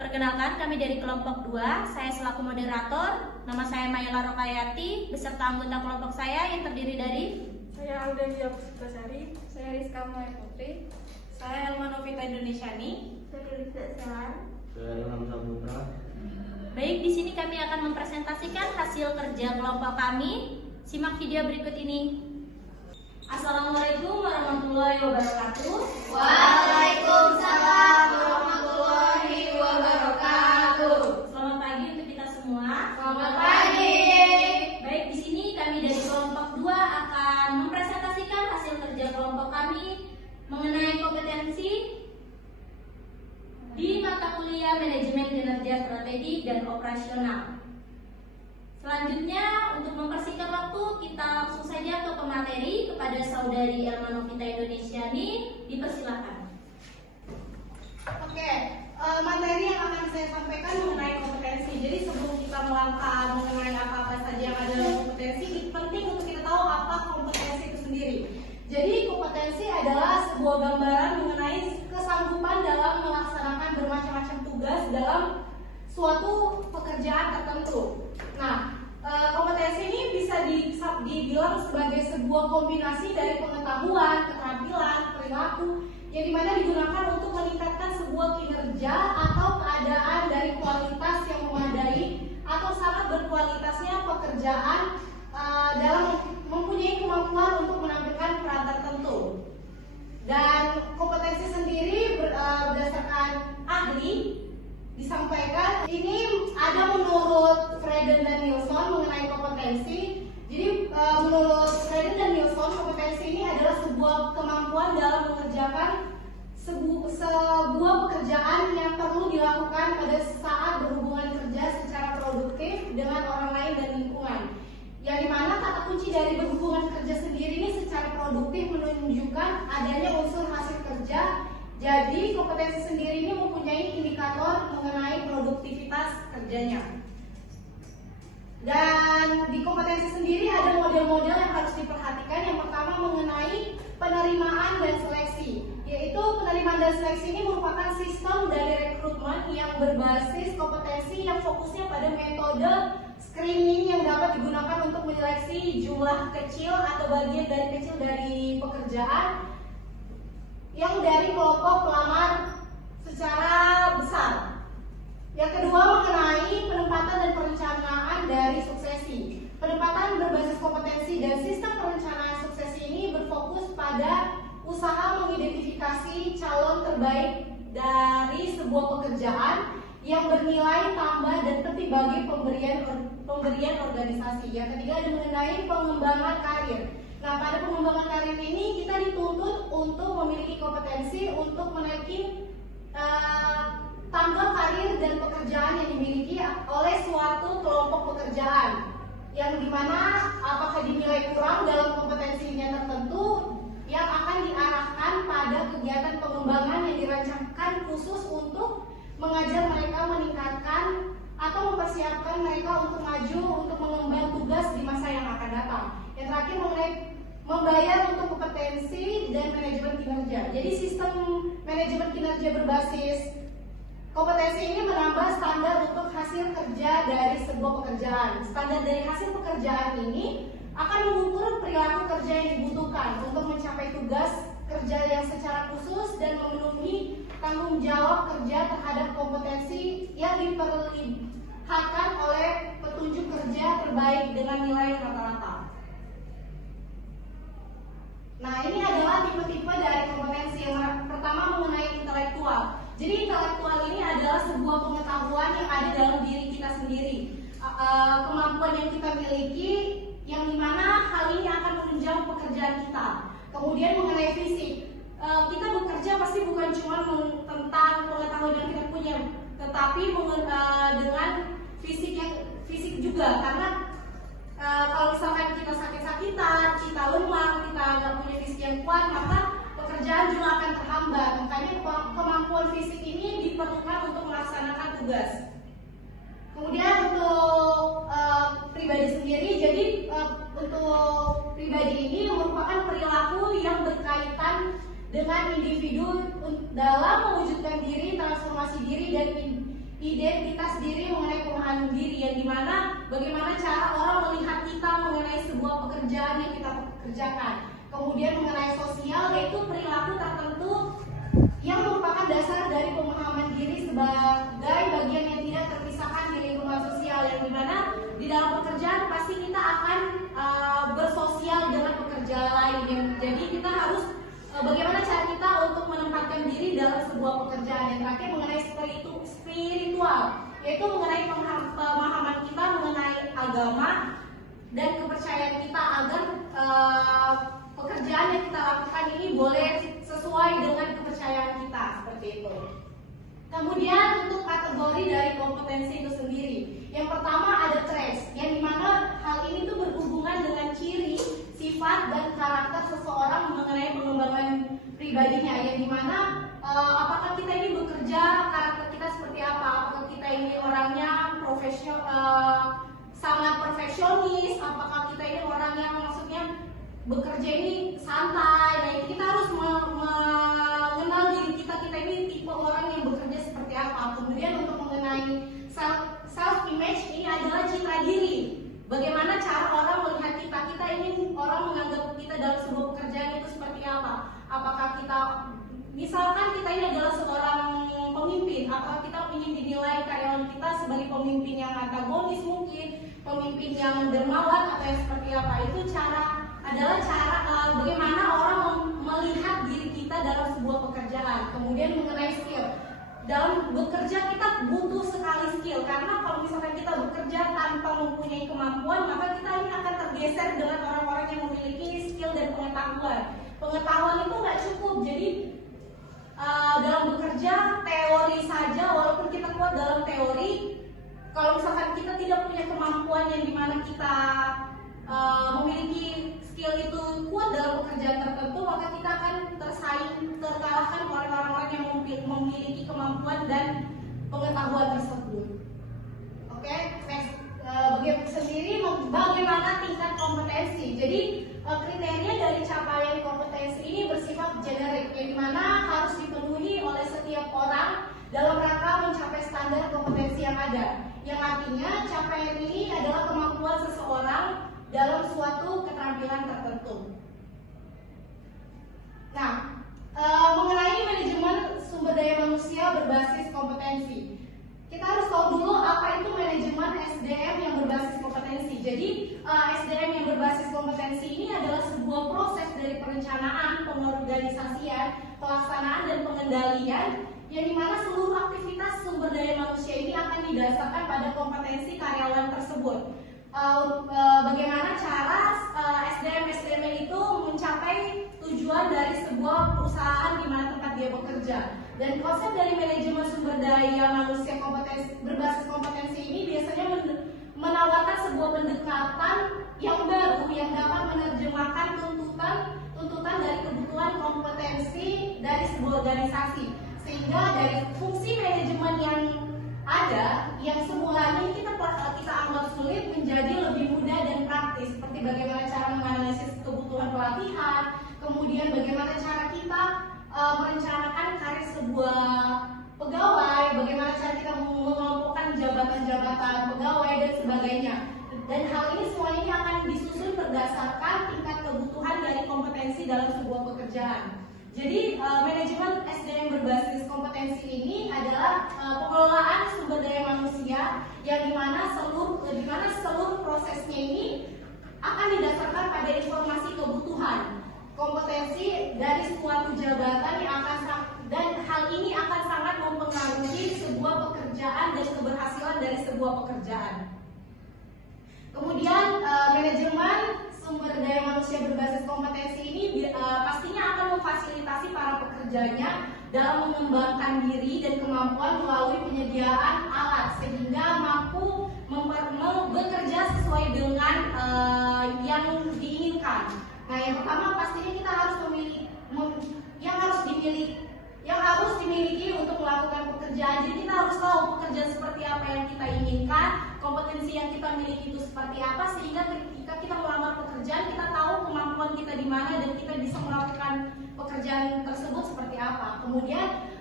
Perkenalkan, kami dari kelompok 2, saya selaku moderator, nama saya Mayela Rokayati, beserta anggota kelompok saya yang terdiri dari saya Audelia Puspitasari, saya Rizka Maya Putri, saya Elma Novita Indonesiani, saya Rizka Selan, saya Ilham Saputra. Baik, di sini kami akan mempresentasikan hasil kerja kelompok kami. Simak video berikut ini. Assalamualaikum warahmatullahi wabarakatuh. Waalaikumsalam warahmatullahi wabarakatuh. Selamat pagi untuk kita semua. Selamat pagi. Baik, di sini kami dari kelompok 2 akan mempresentasikan hasil kerja kelompok kami mengenai kompetensi di mata kuliah Manajemen Kinerja Strategi dan Operasional. Selanjutnya, untuk mempersingkat waktu, kita langsung saja ke pemateri. Kepada saudari Elma Novita Indonesiani, dipersilakan. Oke, materi yang akan saya sampaikan mengenai kompetensi. Jadi sebelum kita melangkah mengenai apa-apa saja yang ada dalam kompetensi, penting untuk kita tahu apa kompetensi itu sendiri. Jadi kompetensi adalah sebuah gambaran mengenai kesanggupan dalam melaksanakan bermacam-macam tugas dalam suatu pekerjaan tertentu. Nah, kompetensi ini bisa dibilang sebagai sebuah kombinasi dari pengetahuan, keterampilan, perilaku yang dimana digunakan untuk meningkatkan sebuah kinerja atau keadaan dari kualitas yang memadai atau sangat berkualitasnya pekerjaan dalam mempunyai kemampuan untuk menampilkan peran tertentu. Dan kompetensi sendiri berdasarkan ahli disampaikan ini ada menurut Freden dan Nilsson mengenai kompetensi. Jadi menurut Freden dan Nilsson, kompetensi ini adalah sebuah kemampuan dalam mengerjakan sebuah pekerjaan yang perlu dilakukan pada saat berhubungan kerja secara produktif dengan orang lain dan lingkungan. Yang dimana kata kunci dari berhubungan kerja sendiri ini secara produktif menunjukkan adanya unsur hasil kerja. Jadi kompetensi sendiri ini mempunyai indikator mengenai produktivitas kerjanya. Dan di kompetensi sendiri ada model-model yang harus diperhatikan. Yang pertama mengenai penerimaan dan seleksi, yaitu penerimaan dan seleksi ini merupakan sistem dari rekrutmen yang berbasis kompetensi yang fokusnya pada metode screening yang dapat digunakan untuk menyeleksi jumlah kecil atau bagian dari kecil dari pekerjaan yang dari kelompok pelamar secara besar. Yang kedua mengenai penempatan dan perencanaan dari suksesi. Penempatan berbasis kompetensi dan sistem perencanaan suksesi ini berfokus pada usaha mengidentifikasi calon terbaik dari sebuah pekerjaan yang bernilai tambah dan penting bagi pemberian organisasi. Yang ketiga ada mengenai pengembangan karir. Nah, pada pengembangan karir ini kita dituntut untuk memiliki kompetensi untuk menaiki tangga karir dan pekerjaan yang dimiliki oleh suatu kelompok pekerjaan, yang dimana apakah dinilai kurang dalam kompetensinya tertentu yang akan diarahkan pada kegiatan pengembangan yang dirancangkan khusus untuk mengajar mereka meningkatkan atau mempersiapkan mereka untuk maju untuk mengemban tugas di masa yang akan datang. Yang terakhir mengenai membayar untuk kompetensi dan manajemen kinerja. Jadi sistem manajemen kinerja berbasis kompetensi ini menambah standar untuk hasil kerja dari sebuah pekerjaan. Standar dari hasil pekerjaan ini akan mengukur perilaku kerja yang dibutuhkan untuk mencapai tugas kerja yang secara khusus dan memenuhi tanggung jawab kerja terhadap kompetensi yang diperlihatkan oleh petunjuk kerja terbaik dengan nilai rata-rata. Nah, ini adalah tipe-tipe dari kompetensi. Yang pertama mengenai intelektual. Jadi intelektual ini adalah sebuah pengetahuan yang ada dalam diri kita sendiri, kemampuan yang kita miliki, yang dimana hal ini akan menunjang pekerjaan kita. Kemudian mengenai fisik, kita bekerja pasti bukan cuma tentang pengetahuan yang kita punya, tetapi dengan fisik juga, karena kalau misalkan kita sakit-sakitan, kita lemah, kita nggak punya fisik yang kuat, maka pekerjaan juga akan terhambat. Makanya kemampuan fisik ini diperlukan untuk melaksanakan tugas. Kemudian untuk pribadi sendiri, jadi untuk pribadi ini merupakan perilaku yang berkaitan dengan individu dalam mewujudkan diri, transformasi diri dan identitas diri mengenai pemahaman diri, yang dimana bagaimana cara orang melihat kita mengenai sebuah pekerjaan yang kita kerjakan. Kemudian mengenai sosial, yaitu perilaku tertentu yang merupakan dasar dari pemahaman diri sebagai bagian yang tidak terpisahkan di lingkungan sosial, yang dimana di dalam pekerjaan pasti kita akan bersosial dengan pekerja lain. Jadi kita harus bagaimana cara kita untuk menempatkan diri dalam sebuah pekerjaan. Yang terakhir mengenai spiritual, yaitu mengenai pemahaman kita mengenai agama dan kepercayaan kita agar pekerjaan yang kita lakukan ini boleh sesuai dengan kepercayaan kita, seperti itu. Kemudian untuk kategori dari kompetensi itu sendiri, yang pertama ada traits, yang dimana hal ini tuh berhubungan dengan ciri, sifat dan karakter seseorang mengenai pengembangan pribadinya, yang dimana apakah kita ini bekerja, karakter kita seperti apa, apakah kita ini orangnya sangat perfeksionis, apakah kita ini orang yang maksudnya bekerja ini santai. Nah, kita harus mengenal diri kita ini tipe orang yang bekerja seperti apa. Kemudian untuk mengenai self image, ini adalah citra diri. Bagaimana cara orang melihat kita ini orang menganggap kita dalam sebuah pekerjaan itu seperti apa. Apakah kita, misalkan kita ini adalah seorang pemimpin, apakah kita ingin dinilai karyawan kita sebagai pemimpin yang antagonis mungkin, pemimpin yang dermawan atau yang seperti apa. Itu adalah cara bagaimana orang melihat diri kita dalam sebuah pekerjaan. Kemudian mengenai skill, dalam bekerja kita butuh sekali skill, karena kalau misalkan kita bekerja tanpa mempunyai kemampuan, maka kita ini akan tergeser dengan orang-orang yang memiliki skill dan pengetahuan. Pengetahuan itu nggak cukup, jadi dalam bekerja teori saja, walaupun kita kuat dalam teori, kalau misalkan kita tidak punya kemampuan yang dimana kita memiliki skill itu kuat dalam pekerjaan tertentu, maka kita akan terkalahkan oleh orang-orang yang memiliki kemampuan dan pengetahuan tersebut. Oke, next, bagaimana tingkat kompetensi. Jadi kriteria dari capaian kompetensi ini bersifat generik, yang dimana harus dipenuhi oleh setiap orang dalam rangka mencapai standar kompetensi yang ada. Yang artinya capaian ini adalah kemampuan seseorang dalam suatu keterampilan tertentu. Nah, mengenai manajemen sumber daya manusia berbasis kompetensi, kita harus tahu dulu apa itu manajemen SDM yang berbasis kompetensi. Jadi SDM yang berbasis kompetensi ini adalah sebuah proses dari perencanaan, pengorganisasian, pelaksanaan dan pengendalian, yang dimana seluruh aktivitas sumber daya manusia ini akan didasarkan pada kompetensi karyawan tersebut. Bagaimana cara SDM itu mencapai tujuan dari sebuah perusahaan di mana tempat dia bekerja. Dan konsep dari manajemen sumber daya manusia berbasis kompetensi ini biasanya menawarkan sebuah pendekatan yang baru yang dapat menerjemahkan tuntutan dari kebutuhan kompetensi dari sebuah organisasi, sehingga dari fungsi manajemen yang ada, yang semulanya kita anggap sulit, menjadi lebih mudah dan praktis, seperti bagaimana cara menganalisis kebutuhan pelatihan, kemudian bagaimana cara kita merencanakan karir sebuah pegawai, bagaimana cara kita mengelompokkan jabatan-jabatan pegawai dan sebagainya. Dan hal ini semuanya ini akan disusun berdasarkan tingkat kebutuhan dari kompetensi dalam sebuah pekerjaan. Jadi manajemen SDM berbasis kompetensi ini adalah pengelolaan sumber daya manusia yang dimana seluruh prosesnya ini akan didasarkan pada informasi kebutuhan kompetensi dari suatu jabatan yang dan hal ini akan sangat mempengaruhi sebuah pekerjaan dan keberhasilan dari sebuah pekerjaan. Kemudian manajemen sumber daya manusia berbasis kompetensi ini pastinya akan memfasilitasi para pekerjanya dalam mengembangkan diri dan kemampuan melalui penyediaan alat sehingga mampu bekerja sesuai dengan yang diinginkan. Nah, yang pertama pastinya kita harus harus dimiliki untuk melakukan pekerjaan. Jadi kita harus tahu pekerjaan seperti apa yang kita inginkan, kompetensi yang kita miliki itu seperti apa, sehingga ketika kita melamar pekerjaan kita tahu kemampuan kita di mana dan kita bisa melakukan pekerjaan tersebut seperti apa. Kemudian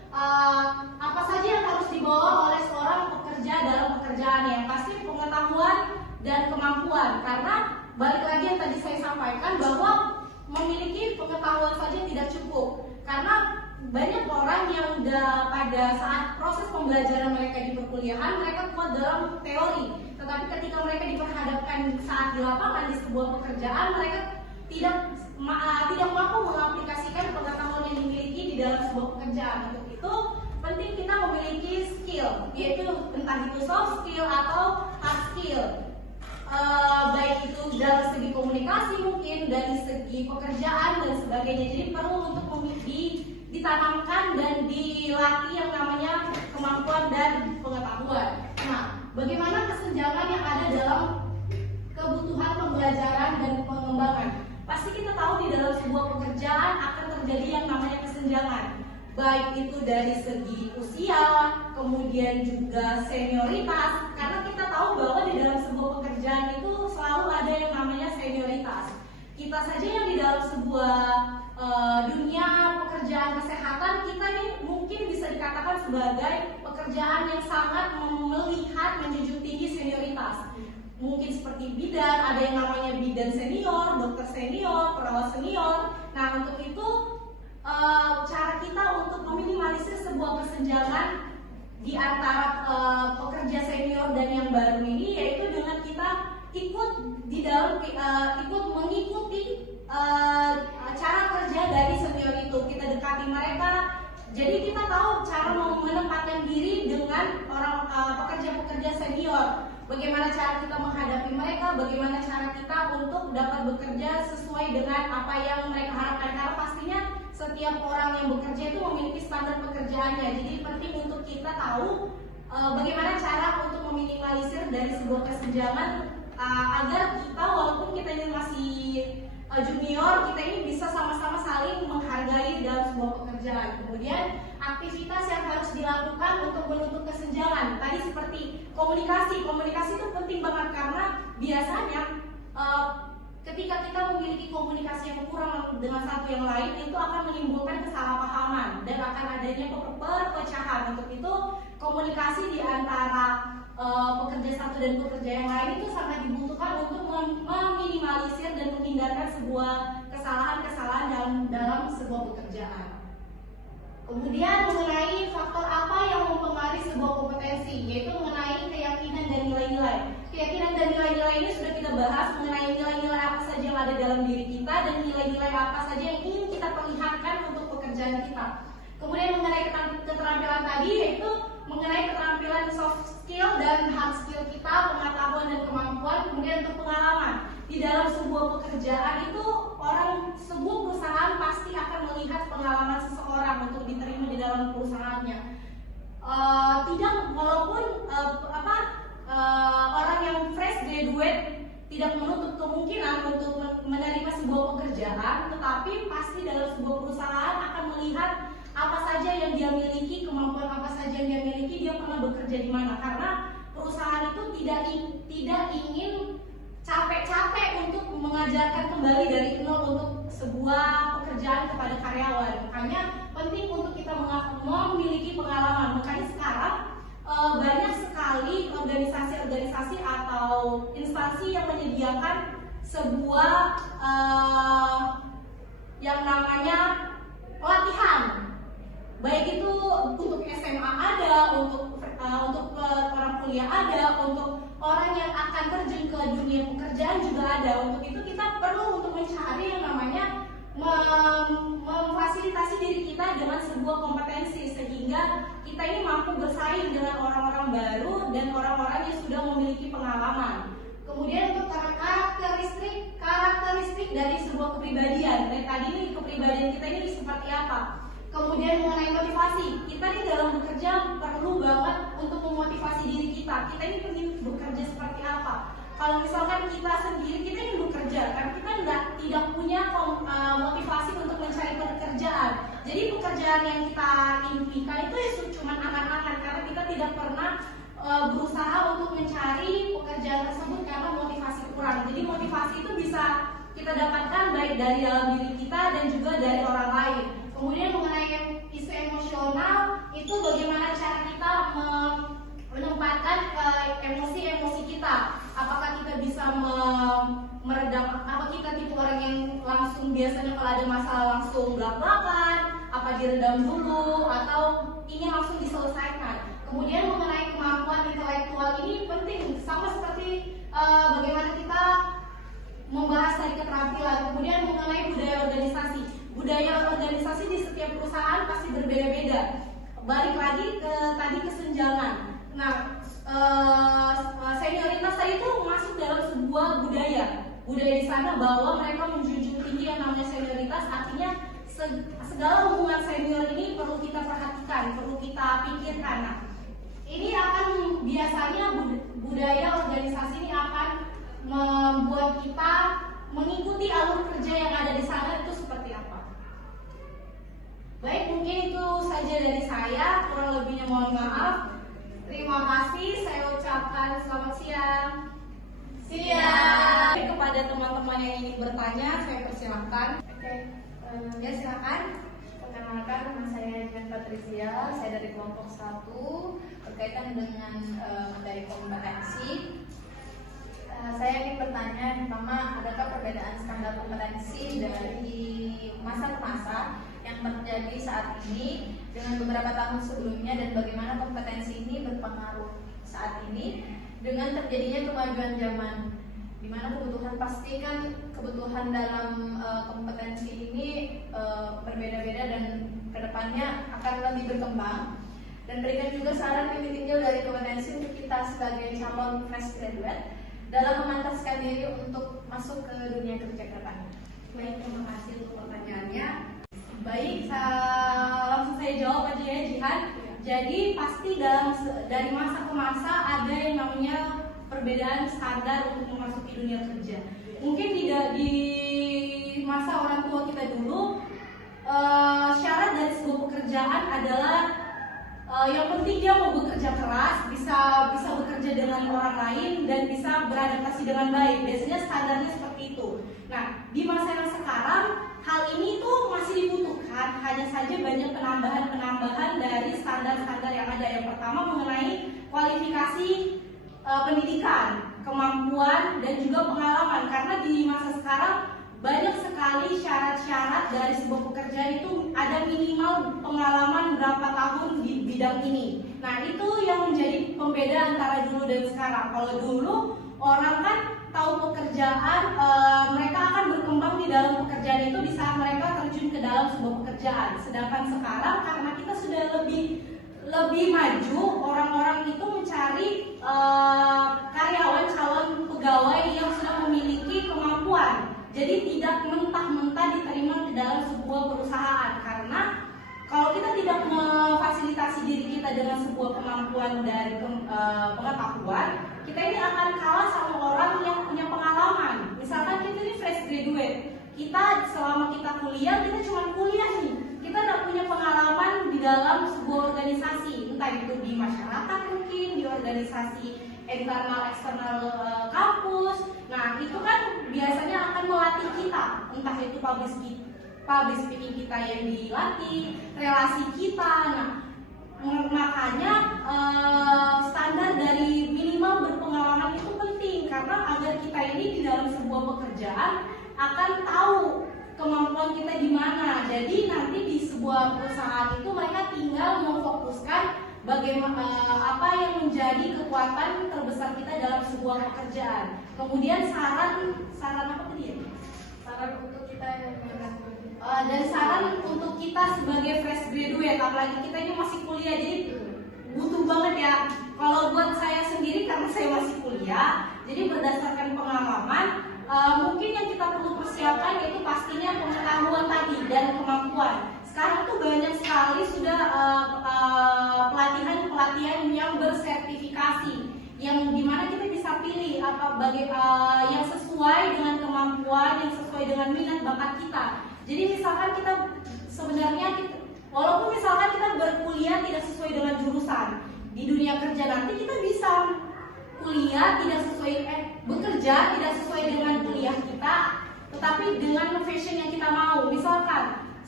apa saja yang harus dibawa oleh seorang pekerja dalam pekerjaannya. Yang pasti pengetahuan dan kemampuan, karena balik lagi yang tadi saya sampaikan bahwa memiliki pengetahuan saja tidak cukup, karena banyak orang yang pada saat proses pembelajaran mereka di perkuliahan mereka kuat dalam teori, tetapi ketika mereka diperhadapkan saat di lapangan di sebuah pekerjaan mereka tidak mampu mengaplikasikan pengetahuan yang dimiliki di dalam sebuah pekerjaan. Untuk itu penting kita memiliki skill, yaitu entah itu soft skill atau hard skill, baik itu dalam segi komunikasi mungkin, dari segi pekerjaan dan sebagainya. Jadi perlu untuk ditanamkan dan dilatih yang namanya kemampuan dan pengetahuan. Nah, bagaimana kesenjangan yang ada dalam kebutuhan pembelajaran dan pengembangan? Pasti kita tahu di dalam sebuah pekerjaan akan terjadi yang namanya kesenjangan, baik itu dari segi usia, kemudian juga senioritas, karena kita tahu bahwa di dalam sebuah pekerjaan itu selalu ada yang namanya senioritas. Kita saja yang di dalam sebuah dunia pekerjaan kesehatan, kita ini mungkin bisa dikatakan sebagai pekerjaan yang sangat melihat menjunjung tinggi senioritas. Mungkin seperti bidan, ada yang namanya bidan senior, dokter senior, perawat senior. Nah, untuk itu cara kita untuk meminimalisir sebuah kesenjangan di antara pekerja senior dan yang baru ini, yaitu dengan kita ikut mengikuti cara kerja dari senior itu. Kita dekati mereka, jadi kita tahu cara menempatkan diri dengan orang pekerja-pekerja senior. Bagaimana cara kita menghadapi mereka, bagaimana cara kita untuk dapat bekerja sesuai dengan apa yang mereka harapkan. Karena pastinya setiap orang yang bekerja itu memiliki standar pekerjaannya. Jadi penting untuk kita tahu bagaimana cara untuk meminimalisir dari sebuah kesenjangan, agar kita walaupun kita ini masih junior, kita ini bisa sama-sama saling menghargai dalam sebuah pekerjaan. Kemudian aktivitas yang harus dilakukan untuk menutup kesenjangan. Tadi seperti komunikasi itu penting banget, karena biasanya ketika kita memiliki komunikasi yang kurang dengan satu yang lain, itu akan menimbulkan kesalahpahaman dan akan adanya perpecahan. Untuk itu komunikasi di antara pekerja satu dan pekerja yang lain itu sangat dibutuhkan untuk meminimalisir dan menghindarkan sebuah kesalahan-kesalahan dalam sebuah pekerjaan. Kemudian mengenai faktor apa yang mempengaruhi sebuah kompetensi, yaitu mengenai keyakinan dan nilai-nilai. Keyakinan dan nilai-nilai ini sudah kita bahas, mengenai nilai-nilai apa saja yang ada dalam diri kita dan nilai-nilai apa saja yang ingin kita perlihatkan untuk pekerjaan kita. Kemudian mengenai keterampilan tadi, yaitu mengenai keterampilan soft skill dan hard skill kita, pengetahuan dan kemampuan. Kemudian untuk pengalaman di dalam sebuah pekerjaan itu, sebuah perusahaan pasti akan melihat pengalaman seseorang untuk diterima di dalam perusahaannya. Tidak, walaupun orang yang fresh graduate tidak menutup kemungkinan untuk menerima sebuah pekerjaan, tetapi pasti dalam sebuah perusahaan akan melihat apa saja yang dia miliki, kemampuan apa saja yang dia miliki, dia pernah bekerja di mana. Karena perusahaan itu tidak ingin capek-capek untuk mengajarkan kembali dari nol untuk sebuah pekerjaan kepada karyawan. Makanya penting untuk kita memiliki pengalaman. Makanya sekarang banyak sekali organisasi-organisasi atau instansi yang menyediakan sebuah yang namanya pelatihan. Baik itu untuk SMA ada, untuk orang kuliah ada, untuk orang yang akan terjun ke dunia pekerjaan juga ada. Untuk itu kita perlu untuk mencari yang namanya memfasilitasi diri kita dengan sebuah kompetensi, sehingga kita ini mampu bersaing dengan orang-orang baru dan orang-orang yang sudah memiliki pengalaman. Kemudian untuk karakteristik dari sebuah kepribadian. Tadi ini kepribadian kita ini seperti apa? Kemudian mengenai motivasi, kita ini dalam bekerja perlu banget untuk memotivasi diri kita. Kita ini ingin bekerja seperti apa? Kalau misalkan kita sendiri, kita ingin bekerja, karena kita tidak punya motivasi untuk mencari pekerjaan. Jadi pekerjaan yang kita impikan itu ya cuma angan-angan, karena kita tidak pernah berusaha untuk mencari pekerjaan tersebut karena motivasi kurang. Jadi motivasi itu bisa kita dapatkan baik dari dalam diri kita dan juga dari orang lain. Kemudian mengenai isu emosional, itu bagaimana cara kita menempatkan emosi-emosi kita. Apakah kita bisa meredam, apa kita tipe orang yang langsung biasanya kalau ada masalah langsung belak-belakan, apa diredam dulu atau ini langsung diselesaikan. Kemudian mengenai kemampuan intelektual ini penting, sama seperti bagaimana kita membahas tadi keterampilan. Kemudian mengenai budaya organisasi. Budaya organisasi di setiap perusahaan pasti berbeda-beda. Balik lagi ke tadi kesenjangan. Nah, senioritas tadi itu masuk dalam sebuah budaya. Budaya di sana bahwa mereka menjunjung tinggi yang namanya senioritas, artinya segala hubungan senior ini perlu kita perhatikan, perlu kita pikirkan. Nah, ini akan biasanya budaya organisasi ini akan membuat kita mengikuti alur kerja yang ada di sana itu seperti apa. Baik, mungkin itu saja dari saya, kurang lebihnya mohon maaf. Terima kasih, saya ucapkan selamat siang. Siang. Kepada teman-teman yang ingin bertanya, saya persilahkan. Oke, Ya, silakan. perkenalkan nama saya Jen Patricia, saya dari kelompok 1 berkaitan dengan materi kompetensi. Saya ingin bertanya, pertama, adakah perbedaan standar kompetensi dari masa ke masa yang terjadi saat ini dengan beberapa tahun sebelumnya, dan bagaimana kompetensi ini berpengaruh saat ini dengan terjadinya kemajuan zaman, di mana kebutuhan, pasti kan kebutuhan dalam kompetensi ini berbeda-beda dan kedepannya akan lebih berkembang. Dan berikan juga saran yang ditinjau dari kompetensi untuk kita sebagai calon fresh graduate dalam memantaskan diri untuk masuk ke dunia kerja ke depan. Baik, terima kasih untuk pertanyaannya. Baik, langsung saya jawab aja ya, Jihan. Jadi pasti dari masa ke masa ada yang namanya perbedaan standar untuk memasuki dunia kerja. Mungkin tidak di masa orang tua kita dulu, syarat dari sebuah pekerjaan adalah yang penting dia mau bekerja keras, bisa bekerja dengan orang lain, dan bisa beradaptasi dengan baik. Biasanya standarnya seperti itu. Nah, di masa yang sekarang hal ini tuh masih dibutuhkan, hanya saja banyak penambahan dari standar-standar yang ada. Yang pertama mengenai kualifikasi pendidikan, kemampuan, dan juga pengalaman. Karena di masa sekarang banyak sekali syarat-syarat dari sebuah pekerjaan itu ada minimal pengalaman berapa tahun di bidang ini. Nah, itu yang menjadi pembeda antara dulu dan sekarang. Kalau dulu orang kan tahu pekerjaan, mereka akan berkembang di dalam pekerjaan itu di saat mereka terjun ke dalam sebuah pekerjaan. Sedangkan sekarang karena kita sudah lebih maju, orang-orang itu mencari karyawan, calon pegawai yang sudah memiliki kemampuan. Jadi tidak mentah-mentah diterima ke dalam sebuah perusahaan, karena kalau kita tidak memfasilitasi diri kita dengan sebuah kemampuan dan pengetahuan, kita ini akan kalah sama orang yang punya pengalaman. Misalkan kita ini fresh graduate, kita selama kita kuliah, kita cuma kuliah nih, kita tidak punya pengalaman di dalam sebuah organisasi, entah itu di masyarakat mungkin, di organisasi internal eksternal kampus. Nah, itu kan biasanya akan melatih kita, entah itu public speaking kita yang dilatih, relasi kita. Nah, makanya standar dari minimal berpengalaman itu penting, karena agar kita ini di dalam sebuah pekerjaan akan tahu kemampuan kita di mana. Jadi nanti di sebuah perusahaan itu mereka tinggal memfokuskan bagaimana apa yang menjadi kekuatan terbesar kita dalam sebuah pekerjaan. Kemudian saran apa tadi ya? Saran untuk kita yang Dan saran untuk kita sebagai fresh graduate, apalagi kita ini masih kuliah, jadi butuh banget ya. Kalau buat saya sendiri, karena saya masih kuliah, jadi berdasarkan pengalaman, mungkin yang kita perlu persiapkan yaitu pastinya pengetahuan tadi dan kemampuan. Sekarang tuh banyak sekali sudah pelatihan yang bersertifikasi, yang dimana kita bisa pilih yang sesuai dengan kemampuan, yang sesuai dengan minat bakat kita. Jadi misalkan kita sebenarnya walaupun misalkan kita berkuliah tidak sesuai dengan jurusan, di dunia kerja nanti kita bisa kuliah tidak sesuai bekerja tidak sesuai dengan kuliah kita, tetapi dengan passion yang kita mau. Misalkan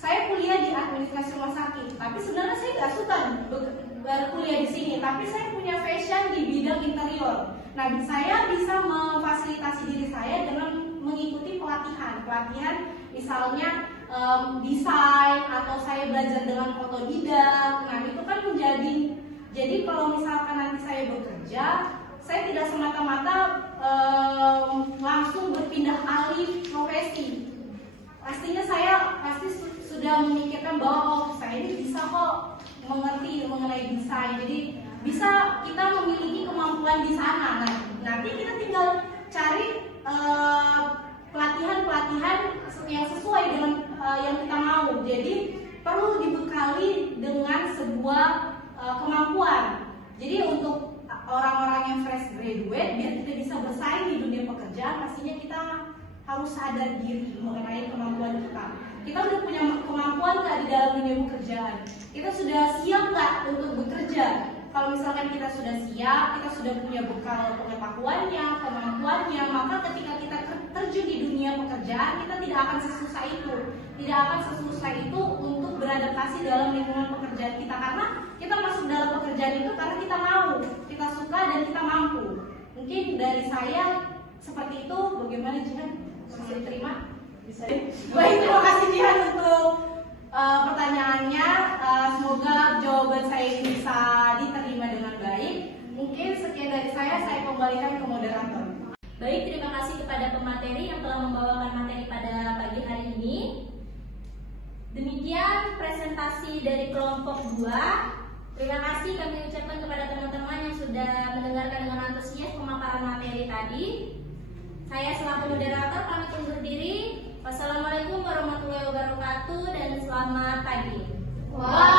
saya kuliah di administrasi rumah sakit, tapi sebenarnya saya nggak suka berkuliah di sini, tapi saya punya passion di bidang interior. Nah, saya bisa memfasilitasi diri saya dengan mengikuti pelatihan misalnya desain, atau saya belajar dengan otodidak. Nah, itu kan jadi kalau misalkan nanti saya bekerja, saya tidak semata-mata langsung berpindah alih profesi. Pastinya saya sudah memikirkan bahwa saya ini bisa kok mengerti mengenai desain, jadi bisa kita memiliki kemampuan di sana. Nah, nanti kita tinggal cari pelatihan yang sesuai dengan yang kita mau. Jadi perlu dibekali dengan sebuah kemampuan. Jadi untuk orang-orang yang fresh graduate, biar kita bisa bersaing di dunia pekerjaan, pastinya kita harus sadar diri mengenai kemampuan kita. Kita udah punya kemampuan nggak di dalam dunia pekerjaan? Kita sudah siap nggak untuk bekerja? Kalau misalkan kita sudah siap, kita sudah punya bekal pengetahuannya, kemampuannya, maka ketika kita terjun di dunia pekerjaan, kita tidak akan sesusah itu. Tidak akan sesusah itu untuk beradaptasi dalam lingkungan pekerjaan kita, karena kita masuk dalam pekerjaan itu karena kita mau, kita suka dan kita mampu. Mungkin dari saya seperti itu. Bagaimana Jihan? Bisa diterima? Bisa. Baik, terima kasih Jihan untuk pertanyaannya. Semoga jawaban saya ini bisa diterima dengan baik. Mungkin sekian dari saya kembalikan ke moderator. Baik, terima kasih kepada pemateri yang telah membawakan materi pada pagi hari ini. Demikian presentasi dari kelompok 2. Terima kasih kami ucapkan kepada teman-teman yang sudah mendengarkan dengan antusias pemaparan materi tadi. Saya selaku moderator pamit undur diri. Wassalamualaikum warahmatullahi wabarakatuh dan selamat pagi.